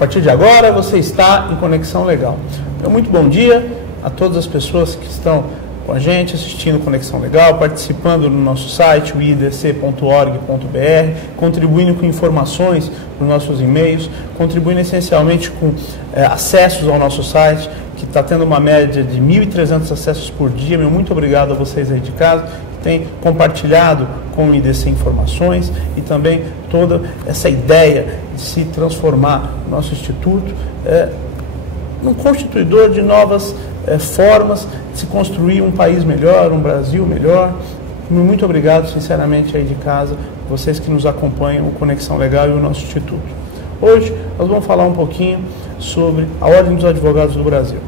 partir de agora você está em Conexão Legal. Então, muito bom dia a todas as pessoas que estão com a gente, assistindo Conexão Legal, participando no nosso site, o idc.org.br, contribuindo com informações nos nossos e-mails, contribuindo essencialmente com acessos ao nosso site, que está tendo uma média de 1.300 acessos por dia. Meu muito obrigado a vocês aí de casa, que têm compartilhado com o IDC informações e também toda essa ideia de se transformar o nosso Instituto num constituidor de novas formas de se construir um país melhor, um Brasil melhor. Muito obrigado, sinceramente, aí de casa, vocês que nos acompanham, o Conexão Legal e o nosso Instituto. Hoje nós vamos falar um pouquinho sobre a Ordem dos Advogados do Brasil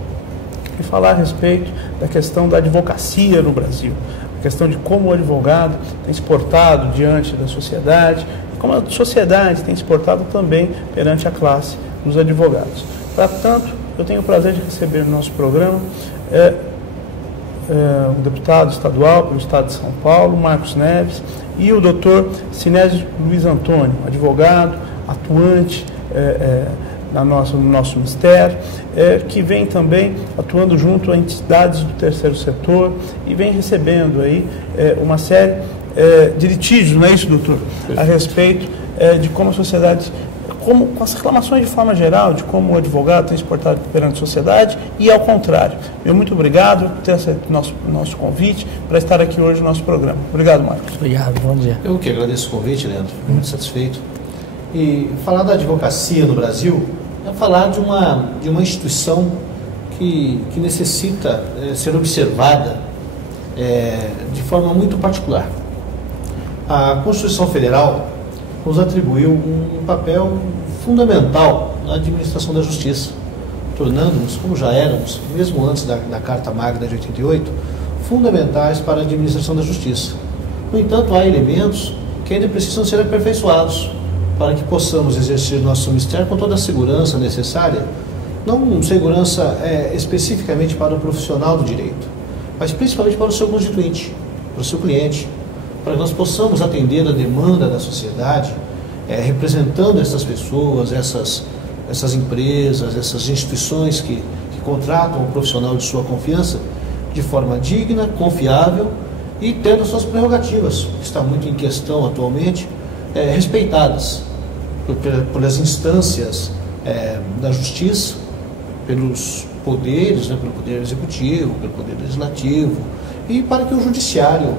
e falar a respeito da questão da advocacia no Brasil, a questão de como o advogado tem se portado diante da sociedade, e como a sociedade tem se portado também perante a classe dos advogados. Para tanto, eu tenho o prazer de receber no nosso programa o deputado estadual pelo Estado de São Paulo, Marcos Neves, e o doutor Sinésio Luiz Antônio, advogado, atuante no nosso ministério, que vem também atuando junto a entidades do terceiro setor e vem recebendo aí uma série de litígios, não é isso, doutor? A respeito de como a sociedade, com as reclamações de forma geral, de como o advogado tem se portado perante a sociedade e ao contrário. Eu muito obrigado por ter aceito o nosso convite para estar aqui hoje no nosso programa. Obrigado, Marcos. Obrigado, bom dia. Eu que agradeço o convite, Leandro, fico muito satisfeito. E falar da advocacia no Brasil é falar de uma instituição que necessita ser observada de forma muito particular. A Constituição Federal nos atribuiu um papel fundamental na administração da justiça, tornando-nos, como já éramos, mesmo antes da Carta Magna de 88, fundamentais para a administração da justiça. No entanto, há elementos que ainda precisam ser aperfeiçoados para que possamos exercer nosso ministério com toda a segurança necessária, não segurança especificamente para o profissional do direito, mas principalmente para o seu constituinte, para o seu cliente, para que nós possamos atender a demanda da sociedade, representando essas pessoas, essas empresas, essas instituições que contratam o profissional de sua confiança de forma digna, confiável e tendo suas prerrogativas, que está muito em questão atualmente, respeitadas pelas instâncias da justiça, pelos poderes, pelo poder executivo, pelo poder legislativo, e para que o judiciário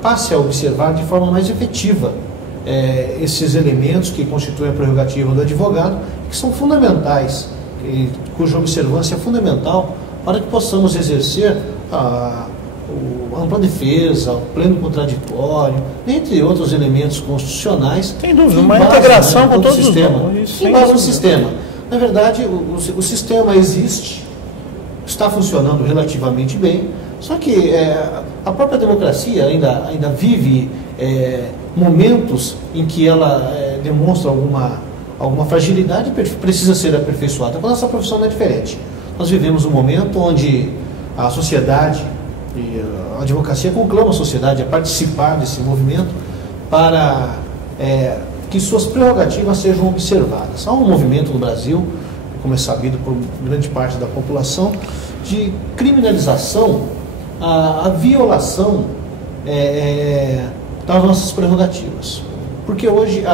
passe a observar de forma mais efetiva esses elementos que constituem a prerrogativa do advogado, que são fundamentais, cuja observância é fundamental para que possamos exercer a ampla defesa, o pleno contraditório, entre outros elementos constitucionais. Tem dúvida, uma integração com todo o sistema. Em base no sistema. Na verdade, o sistema existe, está funcionando relativamente bem, só que a própria democracia ainda vive momentos em que ela demonstra alguma fragilidade e precisa ser aperfeiçoada. A nossa profissão não é diferente. Nós vivemos um momento onde a sociedade e a advocacia conclama a sociedade a participar desse movimento para que suas prerrogativas sejam observadas. Há um movimento no Brasil, como é sabido por grande parte da população, de criminalização a violação das nossas prerrogativas. Porque hoje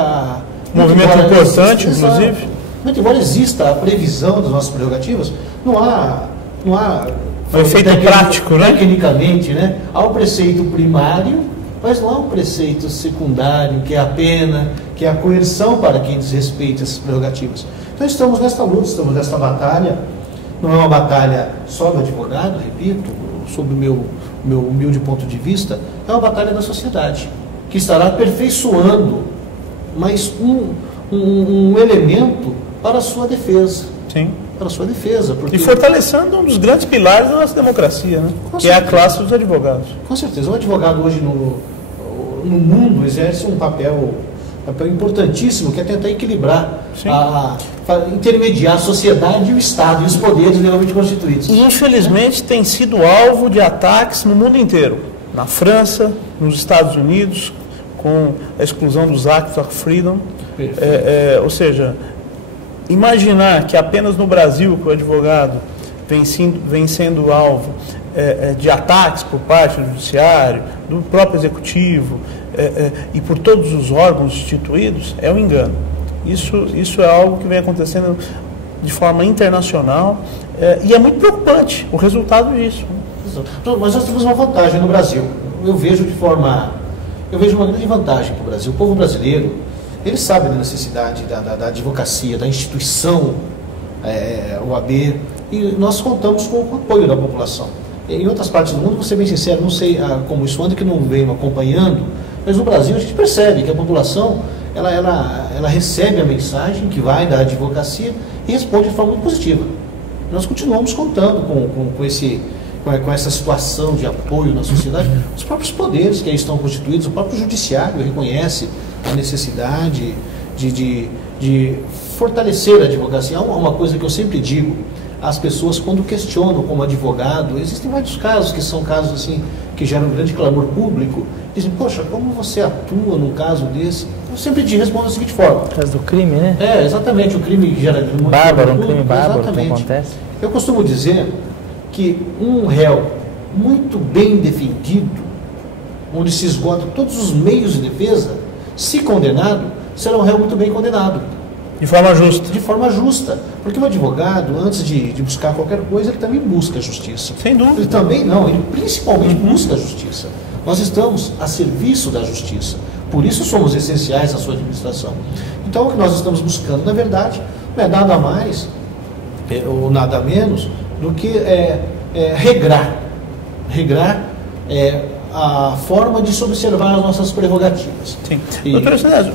movimento importante, inclusive. Muito embora exista a previsão das nossas prerrogativas, não há um efeito prático, né? Tecnicamente, há o preceito primário, mas não há um preceito secundário, que é a pena, que é a coerção para quem desrespeita essas prerrogativas. Então estamos nesta luta, estamos nesta batalha. Não é uma batalha só do advogado, repito, sob o meu humilde ponto de vista, é uma batalha da sociedade, que estará aperfeiçoando mais um elemento para a sua defesa. Sim. Para a sua defesa. E fortalecendo um dos grandes pilares da nossa democracia, que é a classe dos advogados. Com certeza. O advogado hoje no mundo exerce um papel importantíssimo, que é tentar equilibrar, intermediar a sociedade e o Estado e os poderes legalmente constituídos. E infelizmente tem sido alvo de ataques no mundo inteiro. Na França, nos Estados Unidos, com a exclusão dos Acts of Freedom. Ou seja, imaginar que apenas no Brasil que o advogado vem sendo alvo de ataques por parte do judiciário, do próprio executivo e por todos os órgãos instituídos é um engano. Isso é algo que vem acontecendo de forma internacional e é muito preocupante o resultado disso. Mas nós temos uma vantagem no Brasil. Eu vejo uma grande vantagem para o Brasil. O povo brasileiro, ele sabe da necessidade da advocacia, da instituição OAB, e nós contamos com o apoio da população. Em outras partes do mundo, vou ser bem sincero, não sei como isso anda, que não venho acompanhando, mas no Brasil a gente percebe que a população ela recebe a mensagem que vai da advocacia e responde de forma muito positiva. Nós continuamos contando com essa situação de apoio na sociedade. Os próprios poderes que aí estão constituídos, o próprio judiciário reconhece a necessidade de fortalecer a advocacia. Há uma coisa que eu sempre digo às pessoas quando questionam como advogado, existem vários casos que são casos assim que geram um grande clamor público, dizem, poxa, como você atua num caso desse? Eu sempre respondo da seguinte forma. Por causa do crime, né? Exatamente, o crime que gera muito bárbaro, um crime bárbaro que acontece. Eu costumo dizer que um réu muito bem defendido, onde se esgotam todos os meios de defesa, se condenado, será um réu muito bem condenado. De forma justa. De forma justa. Porque o advogado, antes de buscar qualquer coisa, ele também busca a justiça. Sem dúvida. Ele principalmente busca a justiça. Nós estamos a serviço da justiça. Por isso somos essenciais à sua administração. Então o que nós estamos buscando, na verdade, não é nada mais ou nada menos do que regrar a forma de se observar as nossas prerrogativas. Sim. Doutor Sinésio,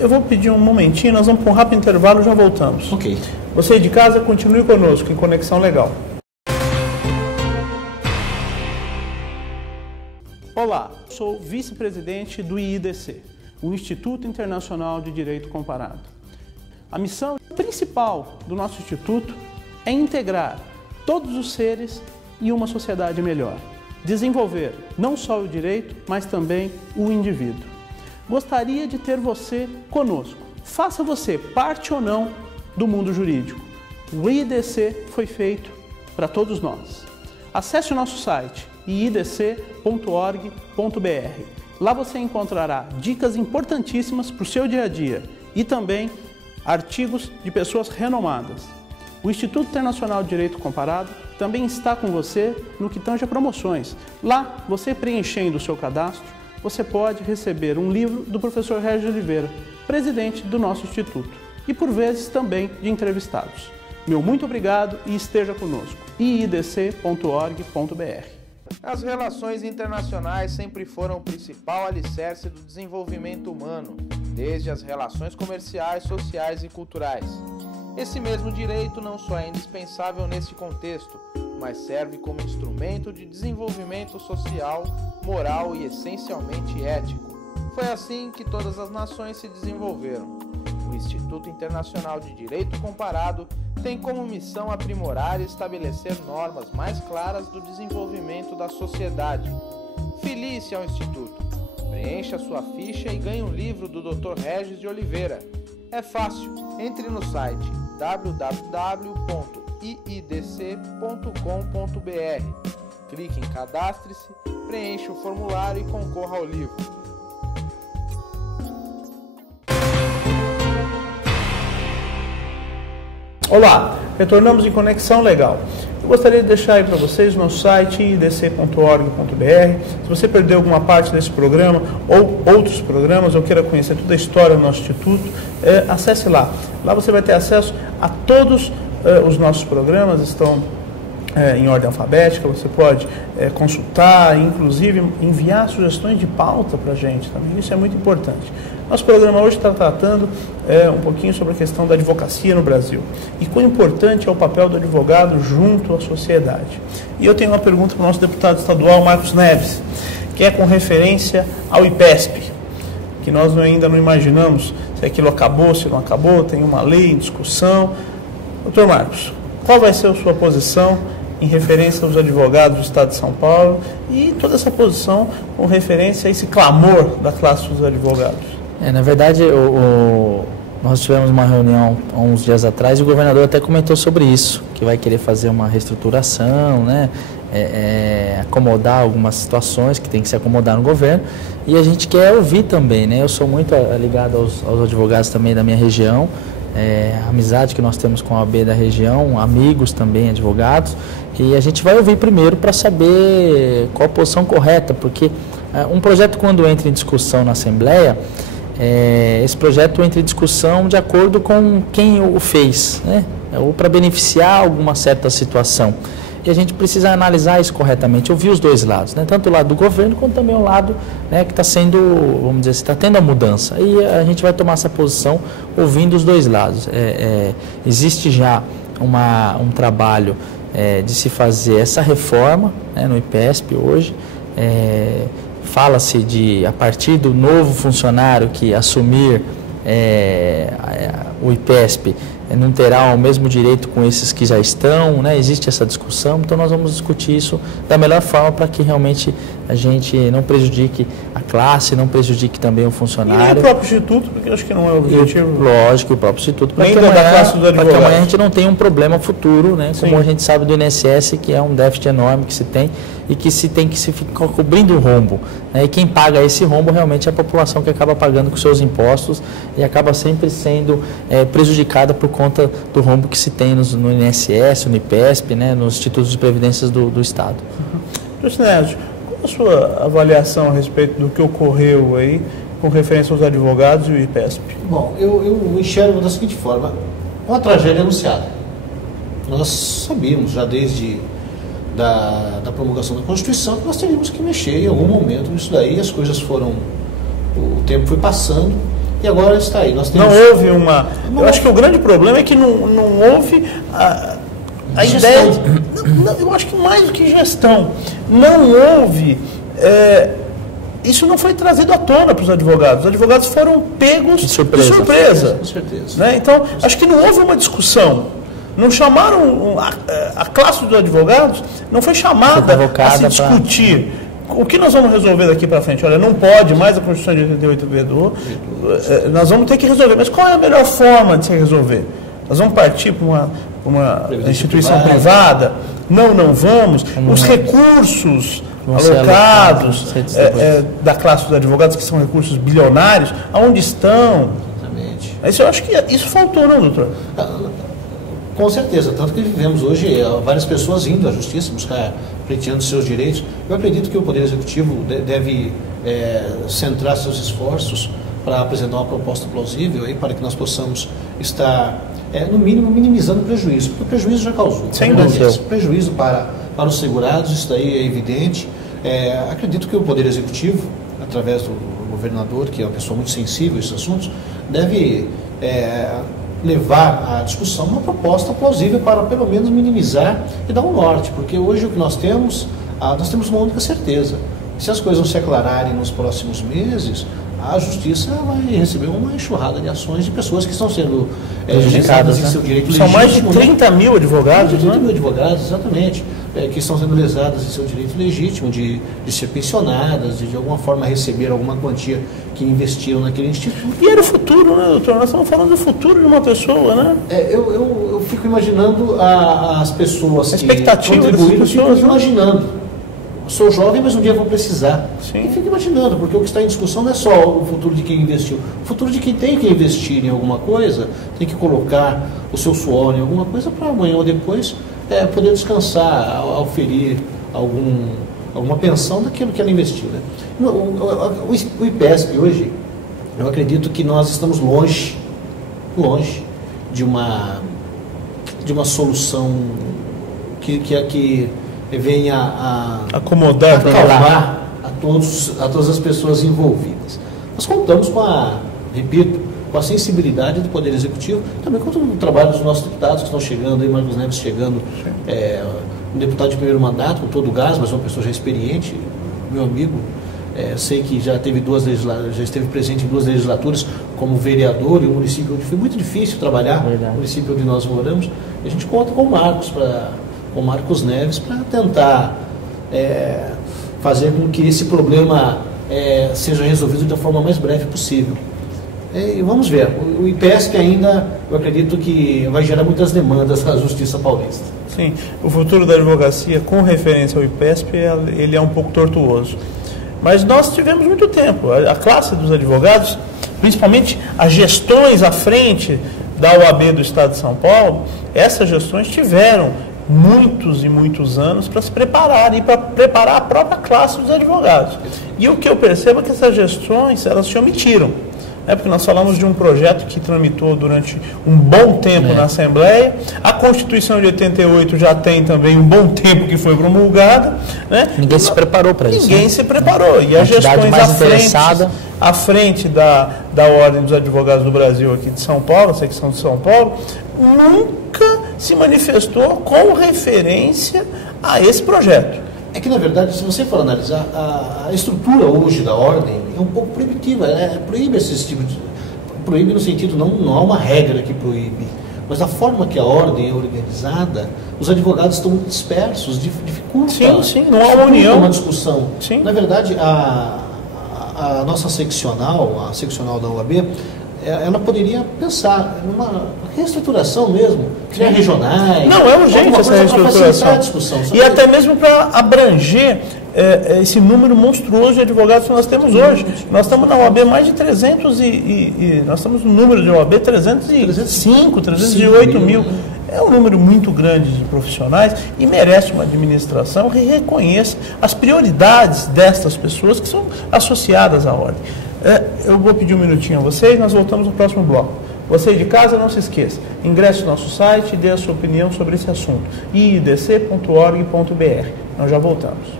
eu vou pedir um momentinho, nós vamos para um rápido intervalo e já voltamos. Ok. Você de casa, continue conosco em Conexão Legal. Olá, sou vice-presidente do IIDC, o Instituto Internacional de Direito Comparado. A missão principal do nosso instituto é integrar todos os seres em uma sociedade melhor. Desenvolver não só o direito, mas também o indivíduo. Gostaria de ter você conosco. Faça você parte ou não do mundo jurídico. O IIDC foi feito para todos nós. Acesse o nosso site iidc.org.br. Lá você encontrará dicas importantíssimas para o seu dia a dia e também artigos de pessoas renomadas. O Instituto Internacional de Direito Comparado também está com você no que tange a promoções. Lá, você preenchendo o seu cadastro, você pode receber um livro do professor Regis Oliveira, presidente do nosso Instituto, e por vezes também de entrevistados. Meu muito obrigado e esteja conosco. iidc.org.br. As relações internacionais sempre foram o principal alicerce do desenvolvimento humano, desde as relações comerciais, sociais e culturais. Esse mesmo direito não só é indispensável neste contexto, mas serve como instrumento de desenvolvimento social, moral e essencialmente ético. Foi assim que todas as nações se desenvolveram. O Instituto Internacional de Direito Comparado tem como missão aprimorar e estabelecer normas mais claras do desenvolvimento da sociedade. Filie-se ao Instituto, preencha sua ficha e ganhe um livro do Dr. Regis de Oliveira. É fácil, entre no site www.iidc.com.br, clique em cadastre-se, preencha o formulário e concorra ao livro. Olá, retornamos em Conexão Legal. Eu gostaria de deixar aí para vocês o nosso site iidc.org.br. Se você perdeu alguma parte desse programa ou outros programas ou queira conhecer toda a história do nosso instituto, acesse lá. Lá você vai ter acesso a todos os nossos programas, estão em ordem alfabética, você pode consultar, inclusive enviar sugestões de pauta para a gente também, isso é muito importante. Nosso programa hoje está tratando um pouquinho sobre a questão da advocacia no Brasil e quão importante é o papel do advogado junto à sociedade. E eu tenho uma pergunta para o nosso deputado estadual, Marcos Neves, que é com referência ao IPESP, que nós ainda não imaginamos se aquilo acabou, se não acabou, tem uma lei em discussão. Doutor Marcos, qual vai ser a sua posição em referência aos advogados do Estado de São Paulo e toda essa posição com referência a esse clamor da classe dos advogados. Na verdade, nós tivemos uma reunião há uns dias atrás e o governador até comentou sobre isso, que vai querer fazer uma reestruturação, né? Acomodar algumas situações que tem que se acomodar no governo, e a gente quer ouvir também, né? Eu sou muito ligado aos advogados também da minha região, a amizade que nós temos com a OAB da região, amigos também, advogados, e a gente vai ouvir primeiro para saber qual a posição correta, porque um projeto, quando entra em discussão na Assembleia, esse projeto entra em discussão de acordo com quem o fez, né? Ou para beneficiar alguma certa situação. E a gente precisa analisar isso corretamente, ouvir os dois lados, né? Tanto o lado do governo, quanto também o lado, né, que está sendo, vamos dizer assim, está tendo a mudança. E a gente vai tomar essa posição ouvindo os dois lados. Existe já um trabalho de se fazer essa reforma, né, no IPESP hoje. Fala-se de, a partir do novo funcionário que assumir o IPESP, não terá o mesmo direito com esses que já estão, né? Existe essa discussão, então nós vamos discutir isso da melhor forma para que realmente a gente não prejudique a classe, não prejudique também o funcionário. E nem o próprio Instituto, porque eu acho que não é o objetivo. Lógico, o próprio Instituto, para que amanhã a gente não tenha um problema futuro, né? Como a gente sabe do INSS, que é um déficit enorme que se tem e que se tem que se ficar cobrindo o rombo, né? E quem paga esse rombo realmente é a população, que acaba pagando com seus impostos e acaba sempre sendo prejudicada por conta do rombo que se tem no INSS, no IPESP, né? Nos institutos de previdências do Estado. Justinésio, qual a sua avaliação a respeito do que ocorreu aí com referência aos advogados e o IPESP? Bom, eu enxergo da seguinte forma: uma tragédia anunciada. Nós sabíamos já desde da promulgação da Constituição que nós teríamos que mexer em algum momento nisso daí. As coisas foram, o tempo foi passando e agora está aí. Nós temos... Não houve uma... Eu acho que o grande problema é que não houve a ideia... Eu acho que mais do que gestão. Não houve... isso não foi trazido à tona para os advogados. Os advogados foram pegos de surpresa. Com certeza. Né? Então, acho que não houve uma discussão. Não chamaram... A classe dos advogados não foi chamada a se discutir. O que nós vamos resolver daqui para frente? Olha, não pode mais a Constituição de 88 vedou. Nós vamos ter que resolver. Mas qual é a melhor forma de se resolver? Nós vamos partir para uma instituição privada? Não vamos. Os recursos alocados da classe dos advogados, que são recursos bilionários, aonde estão? Exatamente. Isso, eu acho que isso faltou, não, doutor? Com certeza, tanto que vivemos hoje várias pessoas indo à justiça buscar, pleiteando seus direitos. Eu acredito que o Poder Executivo deve centrar seus esforços para apresentar uma proposta plausível aí, para que nós possamos estar, no mínimo, minimizando o prejuízo, porque o prejuízo já causou. Sem dúvida. Prejuízo para os segurados, isso daí é evidente. Acredito que o Poder Executivo, através do governador, que é uma pessoa muito sensível a esses assuntos, deve levar à discussão uma proposta plausível para pelo menos minimizar e dar um norte, porque hoje o que nós temos uma única certeza: se as coisas não se aclararem nos próximos meses, a justiça vai receber uma enxurrada de ações de pessoas que estão sendo lesadas em seu direito legítimo. São mais de 30 mil advogados, mais de 30 mil advogados, exatamente, que estão sendo lesadas em seu direito legítimo de ser pensionadas, de alguma forma receber alguma quantia que investiram naquele instituto. E era o futuro, né, doutor? Nós estamos falando do futuro de uma pessoa, né? Eu fico imaginando as pessoas que contribuíram, ficam imaginando. Sou jovem, mas um dia vou precisar. Sim. E fico imaginando, porque o que está em discussão não é só o futuro de quem investiu. O futuro de quem tem que investir em alguma coisa, tem que colocar o seu suor em alguma coisa para amanhã ou depois poder descansar ao ferir alguma pensão daquilo que ela investiu. Né? O IPESP hoje, eu acredito que nós estamos longe de uma solução que venha a acomodar, acalmar a todas as pessoas envolvidas. Nós contamos com a sensibilidade do Poder Executivo, também com o trabalho dos nossos deputados que estão chegando, aí Marcos Neves chegando, um deputado de primeiro mandato, com todo o gás, mas uma pessoa já experiente, meu amigo. Sei que já esteve presente em 2 legislaturas como vereador, e o município onde foi muito difícil trabalhar, o município onde nós moramos, e a gente conta com o Marcos com Marcos Neves para tentar fazer com que esse problema seja resolvido da forma mais breve possível. E vamos ver, o IPESP ainda, eu acredito que vai gerar muitas demandas na Justiça Paulista. Sim, o futuro da advocacia com referência ao IPESP, ele é um pouco tortuoso. Mas nós tivemos muito tempo, a classe dos advogados, principalmente as gestões à frente da OAB do Estado de São Paulo, essas gestões tiveram muitos e muitos anos para se preparar e para preparar a própria classe dos advogados. E o que eu percebo é que essas gestões, elas se omitiram. Porque nós falamos de um projeto que tramitou durante um bom tempo na Assembleia. A Constituição de 88 já tem também um bom tempo que foi promulgada. Né? Ninguém se preparou para isso. Ninguém se preparou. E as gestões à frente da Ordem dos Advogados do Brasil aqui de São Paulo, a secção de São Paulo, nunca se manifestou com referência a esse projeto. É que, na verdade, se você for analisar, a estrutura hoje da ordem é um pouco proibitiva, proíbe esse tipo de... Proíbe no sentido, não há uma regra que proíbe, mas a forma que a ordem é organizada, os advogados estão muito dispersos, dificulta. Sim, não há uma união. Uma discussão. Sim. Na verdade, a nossa seccional, a seccional da OAB, ela poderia pensar numa reestruturação mesmo, criar regionais. Não, é urgente essa reestruturação. E até mesmo para abranger esse número monstruoso de advogados que nós temos hoje. Nós estamos na OAB mais de 300 nós estamos no número de OAB 305, 308 mil. É um número muito grande de profissionais e merece uma administração que reconheça as prioridades destas pessoas que são associadas à ordem. Eu vou pedir um minutinho a vocês, nós voltamos no próximo bloco. Você de casa, não se esqueça, ingresse no nosso site e dê a sua opinião sobre esse assunto, iidc.org.br. Nós já voltamos.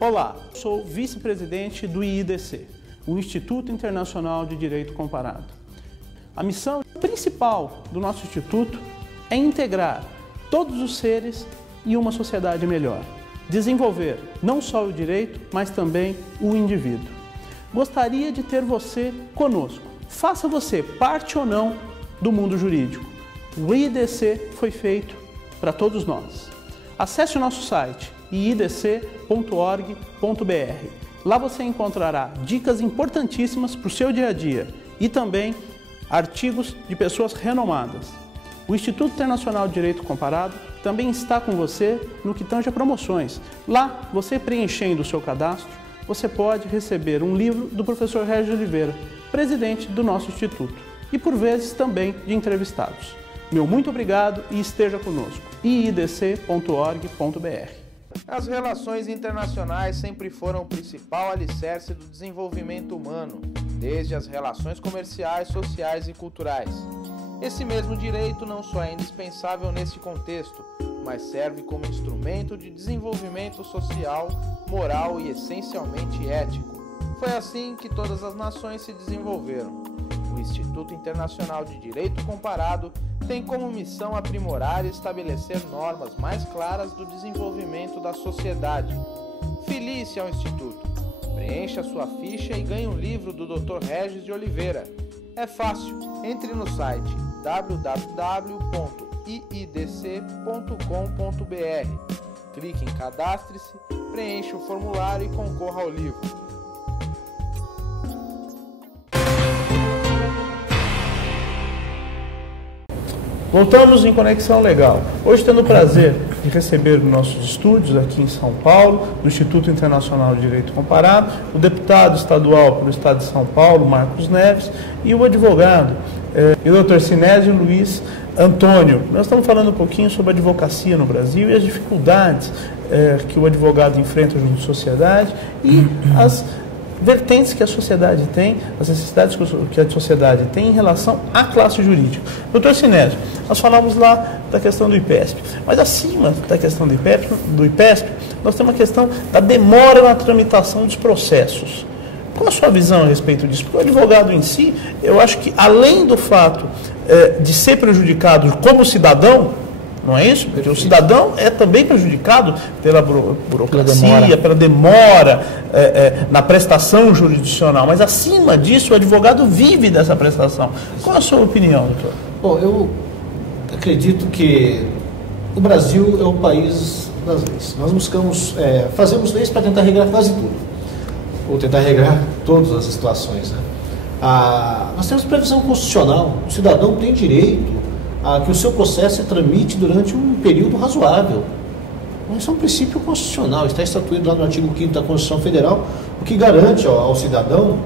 Olá, sou vice-presidente do IIDC, o Instituto Internacional de Direito Comparado. A missão principal do nosso instituto é integrar todos os seres em uma sociedade melhor. Desenvolver não só o direito, mas também o indivíduo. Gostaria de ter você conosco. Faça você parte ou não do mundo jurídico. O IIDC foi feito para todos nós. Acesse o nosso site iidc.org.br. Lá você encontrará dicas importantíssimas para o seu dia a dia e também artigos de pessoas renomadas. O Instituto Internacional de Direito Comparado também está com você no que tange a promoções. Lá, você preenchendo o seu cadastro, você pode receber um livro do professor Regis Oliveira, presidente do nosso Instituto, e por vezes também de entrevistados. Meu muito obrigado e esteja conosco. iidc.org.br. As relações internacionais sempre foram o principal alicerce do desenvolvimento humano, desde as relações comerciais, sociais e culturais. Esse mesmo direito não só é indispensável nesse contexto, mas serve como instrumento de desenvolvimento social, moral e essencialmente ético. Foi assim que todas as nações se desenvolveram. O Instituto Internacional de Direito Comparado tem como missão aprimorar e estabelecer normas mais claras do desenvolvimento da sociedade. Filie-se ao Instituto, preencha sua ficha e ganhe um livro do Dr. Regis de Oliveira. É fácil, entre no site www.iidc.com.br, clique em Cadastre-se, preencha o formulário e concorra ao livro. Voltamos em Conexão Legal. Hoje tendo o prazer de receber nos nossos estúdios aqui em São Paulo, do Instituto Internacional de Direito Comparado, o deputado estadual pelo Estado de São Paulo, Marcos Neves, e o advogado, o Dr. Sinésio Luiz Antônio. Nós estamos falando um pouquinho sobre a advocacia no Brasil e as dificuldades que o advogado enfrenta junto à sociedade e as vertentes que a sociedade tem, as necessidades que a sociedade tem em relação à classe jurídica. Doutor Sinésio, nós falamos lá da questão do IPESP, mas acima da questão do IPESP, nós temos a questão da demora na tramitação dos processos. Qual a sua visão a respeito disso? Porque o advogado em si, eu acho que além do fato de ser prejudicado como cidadão, não é isso? Porque o cidadão é também prejudicado pela burocracia, pela demora na prestação jurisdicional. Mas, acima disso, o advogado vive dessa prestação. Qual a sua opinião, doutor? Bom, eu acredito que o Brasil é o país das leis. Nós buscamos, fazemos leis para tentar regrar quase tudo, ou tentar regrar todas as situações, né? Nós temos previsão constitucional. O cidadão tem direito a que o seu processo se tramite durante um período razoável. Isso é um princípio constitucional, está estatuído lá no artigo 5º da Constituição Federal, o que garante ao cidadão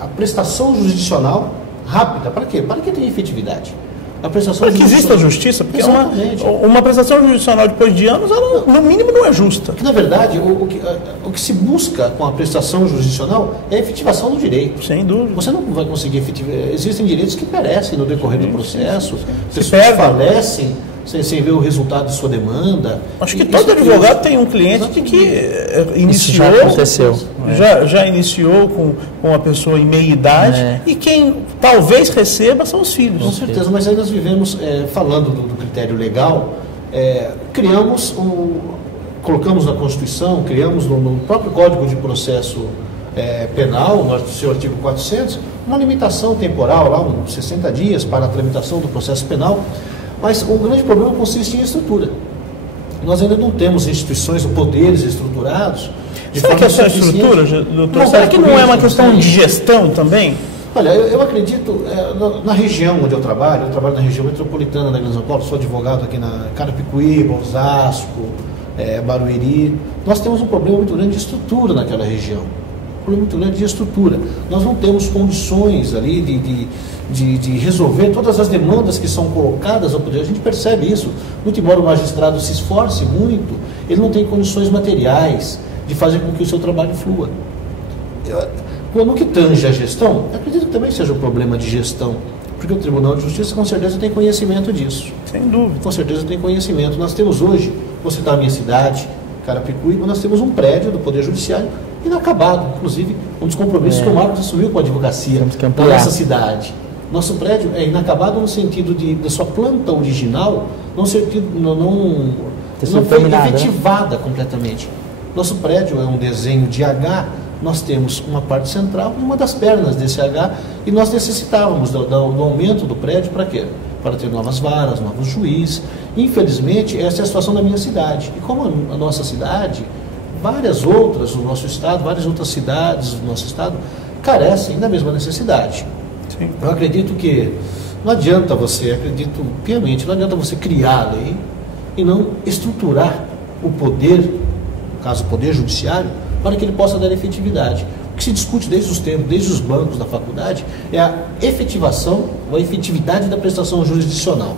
a prestação jurisdicional rápida. Para quê? Para que tenha efetividade. A prestação para que exista justiça, porque exatamente. Uma prestação jurisdicional depois de anos, ela, no mínimo, não é justa. Porque, na verdade, o que se busca com a prestação jurisdicional é a efetivação do direito. Sem dúvida. Você não vai conseguir efetivar. Existem direitos que perecem no decorrer do processo, pessoas perdem. falecem sem ver o resultado de sua demanda. Acho que todo advogado tem um cliente de que iniciou, isso já aconteceu. Já iniciou com a pessoa em meia idade e quem talvez receba são os filhos. Com certeza, mas aí nós vivemos, falando do critério legal, colocamos na Constituição, criamos no próprio Código de Processo Penal, no seu artigo 400, uma limitação temporal, lá, uns 60 dias para a tramitação do processo penal. Mas o grande problema consiste em estrutura. Nós ainda não temos instituições ou poderes estruturados. Será que é só estrutura, doutor? Será que não é uma questão de gestão também? Olha, eu acredito, na região onde eu trabalho na região metropolitana da Grande São Paulo, sou advogado aqui na Carapicuíba, Osasco, Barueri. Nós temos um problema muito grande de estrutura naquela região. Um problema muito grande de estrutura. Nós não temos condições ali de resolver todas as demandas que são colocadas ao poder. A gente percebe isso. Muito embora o magistrado se esforce muito, ele não tem condições materiais de fazer com que o seu trabalho flua. No que tange a gestão, eu acredito que também seja um problema de gestão, porque o Tribunal de Justiça com certeza tem conhecimento disso. Sem dúvida. Com certeza tem conhecimento. Nós temos hoje, vou citar a minha cidade, Carapicuíba, nós temos um prédio do Poder Judiciário inacabado, inclusive um dos compromissos que o Marcos assumiu com a advocacia da nossa cidade. Nosso prédio é inacabado no sentido da sua planta original não foi efetivada completamente. Nosso prédio é um desenho de H, nós temos uma parte central e uma das pernas desse H, e nós necessitávamos do aumento do prédio para quê? Para ter novas varas, novos juízes. Infelizmente, essa é a situação da minha cidade. E como a nossa cidade, várias outras do nosso estado, várias outras cidades do nosso estado carecem da mesma necessidade. Sim. Eu acredito que não adianta acredito piamente, não adianta você criar a lei e não estruturar o poder, no caso o poder judiciário, para que ele possa dar efetividade. O que se discute desde os tempos, desde os bancos da faculdade, é a efetivação ou a efetividade da prestação jurisdicional.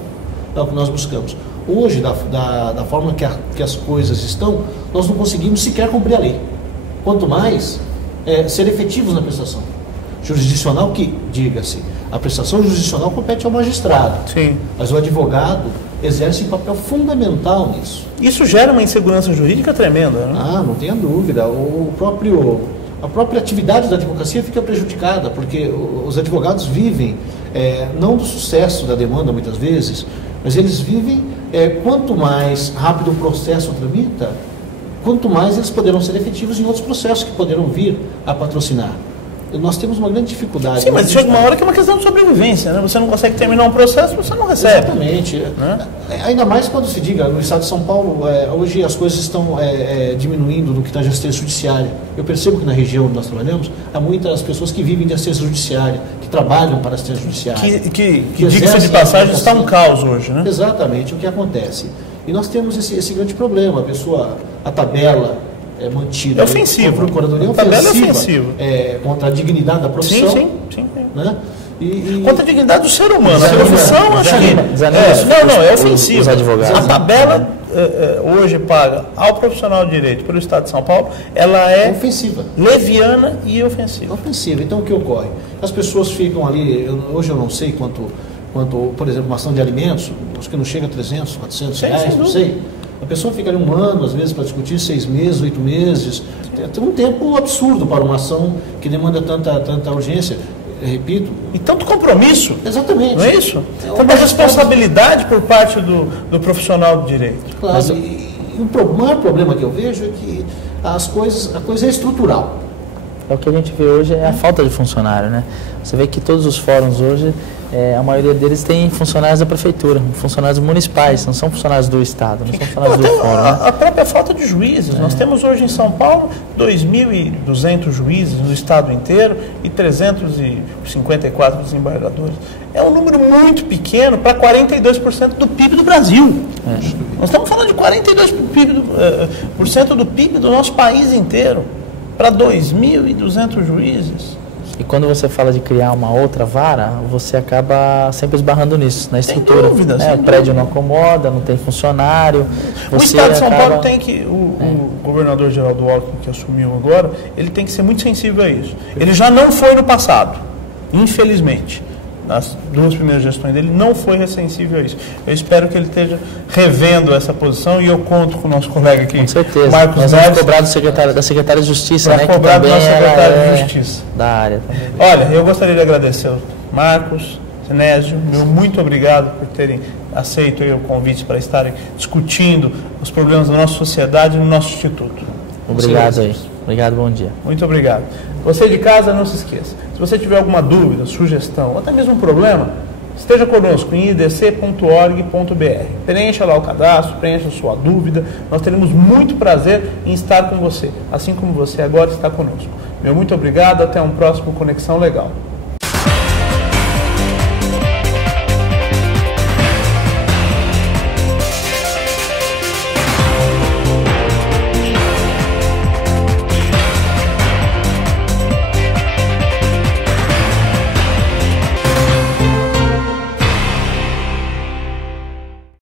É o que nós buscamos. Hoje, da forma que as coisas estão, nós não conseguimos sequer cumprir a lei. Quanto mais ser efetivos na prestação jurisdicional, que, diga-se, a prestação jurisdicional compete ao magistrado. Sim. Mas o advogado exerce um papel fundamental nisso. Isso gera uma insegurança jurídica tremenda, né? Não tenha dúvida. A própria atividade da advocacia fica prejudicada, porque os advogados vivem, não do sucesso da demanda muitas vezes, mas eles vivem, quanto mais rápido o processo tramita, quanto mais eles poderão ser efetivos em outros processos que poderão vir a patrocinar. Nós temos uma grande dificuldade. Sim, mas chega uma hora que é uma questão de sobrevivência, né? Você não consegue terminar um processo, você não recebe. Exatamente. Né? Ainda mais quando se diga, no estado de São Paulo, hoje as coisas estão diminuindo no que tange a assistência judiciária. Eu percebo que na região onde nós trabalhamos, há muitas pessoas que vivem de assistência judiciária, que trabalham para a assistência judiciária. Que diga-se de passagem, está um caos hoje, né? Exatamente, o que acontece. E nós temos esse grande problema, a tabela mantida. É ofensivo. Contra a Procuradoria, tabela é ofensiva. Contra a dignidade da profissão. Sim. Né? Contra a dignidade do ser humano. A profissão, acho que... é ofensivo. Os advogados. A tabela hoje paga ao profissional de direito pelo Estado de São Paulo, ela é ofensiva, leviana e ofensiva. Então, o que ocorre? As pessoas ficam ali, hoje eu não sei quanto, por exemplo, uma ação de alimentos, acho que não chega a 300, 400 reais, não sei. A pessoa fica ali um ano, às vezes, para discutir 6 meses, 8 meses. Tem um tempo absurdo para uma ação que demanda tanta urgência. Eu repito. E tanto compromisso. Exatamente. Não é isso? Tanta responsabilidade por parte do profissional de direito. Claro. O maior problema que eu vejo é que a coisa é estrutural. É o que a gente vê hoje, é a falta de funcionário, né? Você vê que todos os fóruns hoje, a maioria deles tem funcionários da prefeitura, funcionários municipais, não são funcionários do Estado, não são funcionários do fórum. Né? A própria falta de juízes. Nós temos hoje em São Paulo 2.200 juízes no estado inteiro e 354 desembargadores. É um número muito pequeno para 42% do PIB do Brasil. Nós estamos falando de 42% do PIB do nosso país inteiro para 2.200 juízes. E quando você fala de criar uma outra vara, você acaba sempre esbarrando nisso, na estrutura. Sem dúvida, sem o prédio não acomoda, não tem funcionário. O Estado de São Paulo tem que, o governador Geraldo Alckmin, que assumiu agora, ele tem que ser muito sensível a isso. Ele já não foi no passado, infelizmente. Nas 2 primeiras gestões dele, não foi sensível a isso. Eu espero que ele esteja revendo essa posição e eu conto com o nosso colega aqui, com certeza. Marcos Nós vamos cobrar da secretária de Justiça, né? Cobrar do nosso secretário de Justiça. Da área também. Olha, eu gostaria de agradecer ao Marcos, Sinésio, meu muito obrigado por terem aceito o convite para estarem discutindo os problemas da nossa sociedade no nosso instituto. Obrigado aí. Obrigado, bom dia. Muito obrigado. Você de casa, não se esqueça. Se você tiver alguma dúvida, sugestão, ou até mesmo problema, esteja conosco em idc.org.br. Preencha lá o cadastro, preencha a sua dúvida. Nós teremos muito prazer em estar com você, assim como você agora está conosco. Meu muito obrigado, até um próximo Conexão Legal.